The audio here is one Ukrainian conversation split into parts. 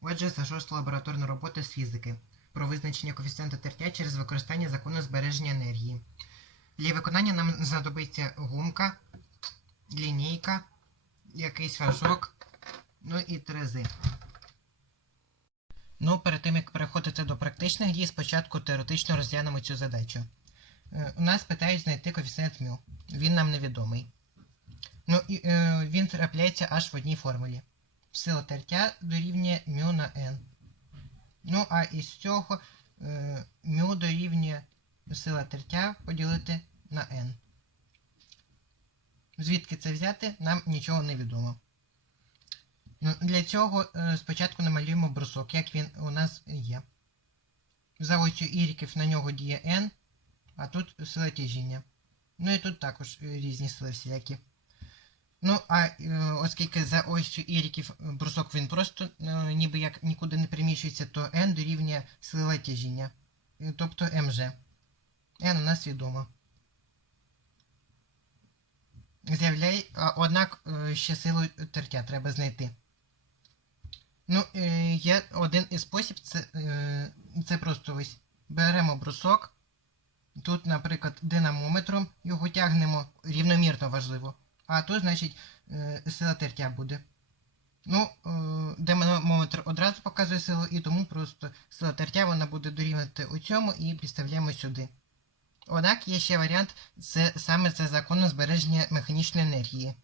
Отже, за шоста лабораторна робота з фізики про визначення коефіцієнта тертя через використання закону збереження енергії. Для виконання нам знадобиться гумка, лінійка, якийсь важок, ну і терези. Ну, перед тим як переходити до практичних дій, спочатку теоретично розглянемо цю задачу. Е, У нас питають знайти коефіцієнт μ. Він нам невідомий. Ну, і, е, він трапляється аж в одній формулі. Сила тертя дорівнює μ на n. Ну, а із цього е, μ дорівнює сила тертя поділити на n. Звідки це взяти, нам нічого не відомо. Ну, для цього е, спочатку намалюємо брусок, як він у нас є. За осью іріків на нього діє n, а тут сила тяжіння. Ну і тут також е, різні сили всілякі. Ну, а е, оскільки за осью іріків брусок він просто е, ніби як нікуди не переміщується, то n дорівнює сила тяжіння. Е, Тобто mg. n у нас відомо. З'являє, а, однак е, ще силу тертя треба знайти. Ну, е, є один із спосіб, це, е, це просто ось беремо брусок. Тут, наприклад, динамометром його тягнемо рівномірно важливо. А тут, значить, е, сила тертя буде. Ну, е, одразу показує силу, і тому просто сила тертя вона буде дорівнювати у цьому і підставляємо сюди. Однак є ще варіант, це саме за законом збереження механічної енергії.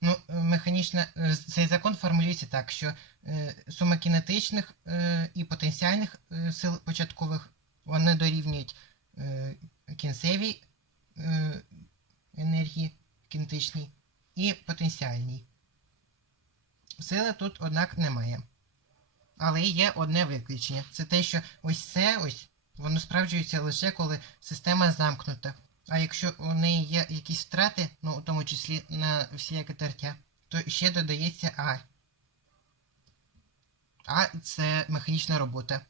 Ну, е, механічна, цей закон формулюється так, що е, сума кінетичних е, і потенціальних е, сил початкових вони дорівнюють е, кінцевій е, енергії кінетичній і потенціальній. Сили тут, однак, немає. Але є одне виключення. Це те, що ось це ось воно справджується лише коли система замкнута. А якщо у неї є якісь втрати, ну у тому числі на всіяке тертя, то ще додається А. А це механічна робота.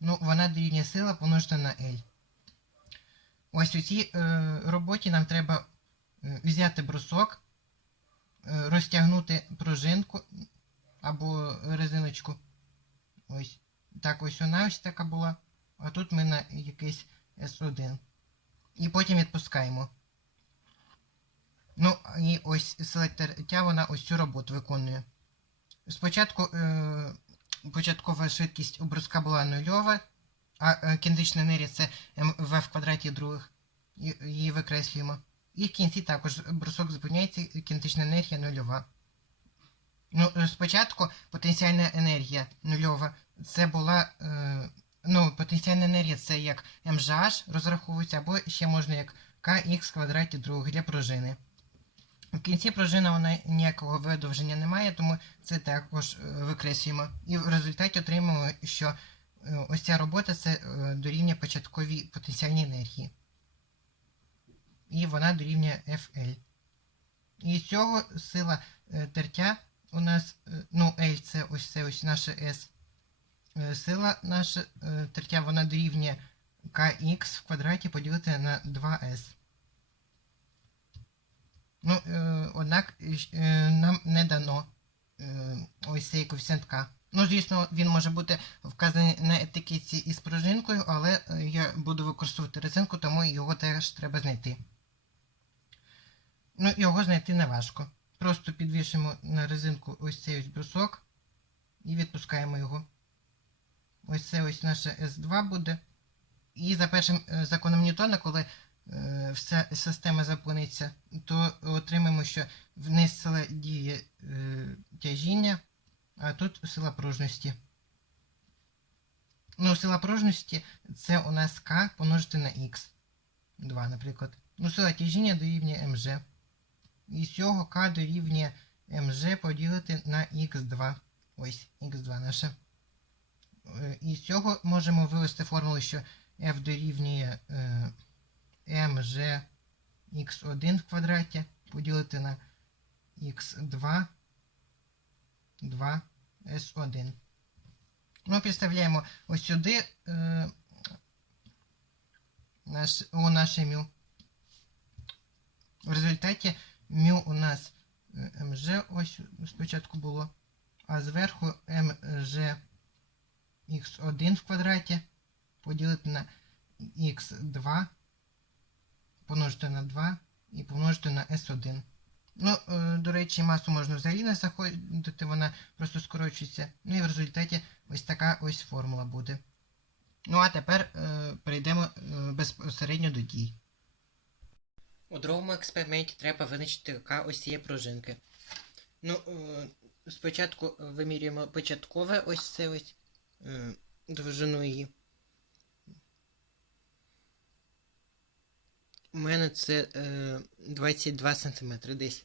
Ну, вона дорівнює сила помножена на L. Ось у цій е, роботі нам треба взяти брусок, е, розтягнути пружинку або резиночку. Ось. Так, ось вона ось така була. А тут ми на якийсь S1. І потім відпускаємо. Ну, і ось тертя, вона ось цю роботу виконує. Спочатку е, початкова швидкість у бруска була нульова, а е, кінетична енергія це МВ в квадраті других. Її викреслюємо. І в кінці також брусок зупиняється, кінетична енергія нульова. Ну, е, спочатку потенціальна енергія нульова. Це була. Е, ну, потенціальна енергія це як МЖH розраховується, або ще можна як КХ квадраті других для пружини. В кінці пружина вона ніякого видовження не має, тому це також е, викреслюємо. І в результаті отримуємо, що е, ось ця робота це дорівнює початковій потенціальній енергії. І вона дорівнює FL. І з цього сила е, тертя у нас, е, ну, L це ось це ось наше S. Е, Сила наша тертя вона дорівнює kx в квадраті поділити на 2s. Ну, однак нам не дано ось цей коефіцієнт k. Ну, звісно, він може бути вказаний на етикетці із пружинкою, але я буду використовувати резинку, тому його теж треба знайти. Ну, його знайти не важко. Просто підвішимо на резинку ось цей ось брусок і відпускаємо його. Ось це ось наше S2 буде. І за першим е, законом Ньютона, коли е, вся система зупиниться, то отримаємо, що вниз сила діє е, тяжіння, а тут сила пружності. Ну, сила пружності це у нас К помножити на Х. 2, наприклад. Ну, сила тяжіння дорівнює МЖ. І з цього К дорівнює МЖ поділити на Х2. Ось, Х2 наше. Е, І з цього можемо вивести формулу, що f дорівнює е, mg x1 в квадраті поділити на x2 2 s1. Ну, підставляємо ось сюди е, наш, у наше μ. В результаті μ у нас е, mg ось спочатку було, а зверху mgx1 в квадраті поділити на x2 помножити на 2 і помножити на s1. Ну, е, до речі, масу можна взагалі не заходити, вона просто скорочується. Ну і в результаті ось така ось формула буде. Ну а тепер е, перейдемо е, безпосередньо до дій. У другому експерименті треба визначити, яка ось є пружинки. Ну, е, спочатку вимірюємо початкове ось це ось е, довжину її. У мене це е, 22 см десь.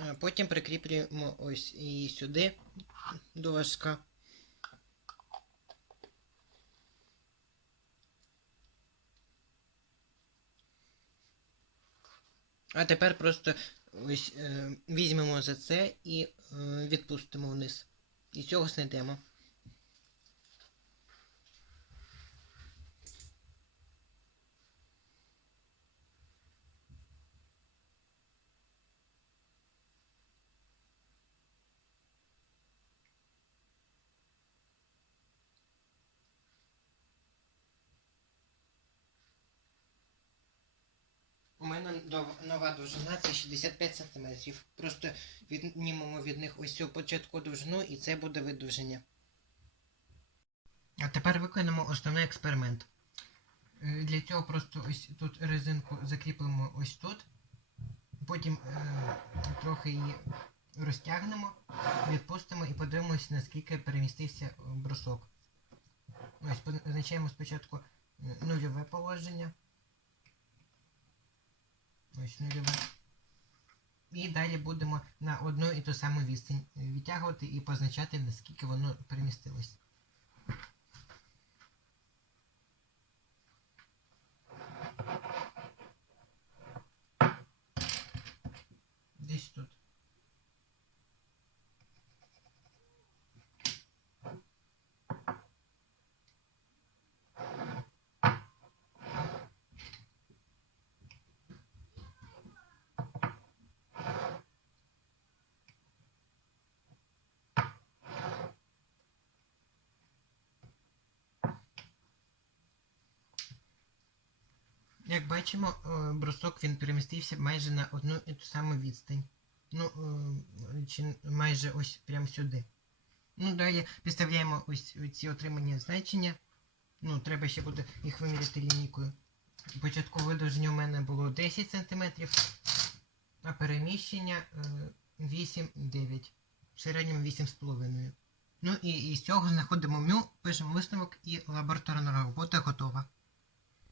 Е, Потім прикріплюємо ось її сюди до важка. А тепер просто ось е, візьмемо за це і е, відпустимо вниз. І цього знайдемо. У мене дов- нова довжина це 65 см. Просто віднімемо від них ось цю початку довжину і це буде видовження. А тепер виконаємо основний експеримент. Е, Для цього просто ось тут резинку закріпимо ось тут. Потім е, трохи її розтягнемо, відпустимо і подивимося, наскільки перемістився е, брусок. Ось позначаємо спочатку е, нульове положення. Ось. І далі будемо на одну і ту саму відстань відтягувати і позначати, наскільки воно перемістилось. Десь тут. Як бачимо, е, брусок він перемістився майже на одну і ту саму відстань. Ну, е, чи майже ось прямо сюди. Ну, далі підставляємо ось ці отримані значення. Ну, треба ще буде їх виміряти лінійкою. Початкове видовження у мене було 10 см, а переміщення е, 8-9. В середньому 8,5. Ну і з цього знаходимо мю, пишемо висновок і лабораторна робота готова.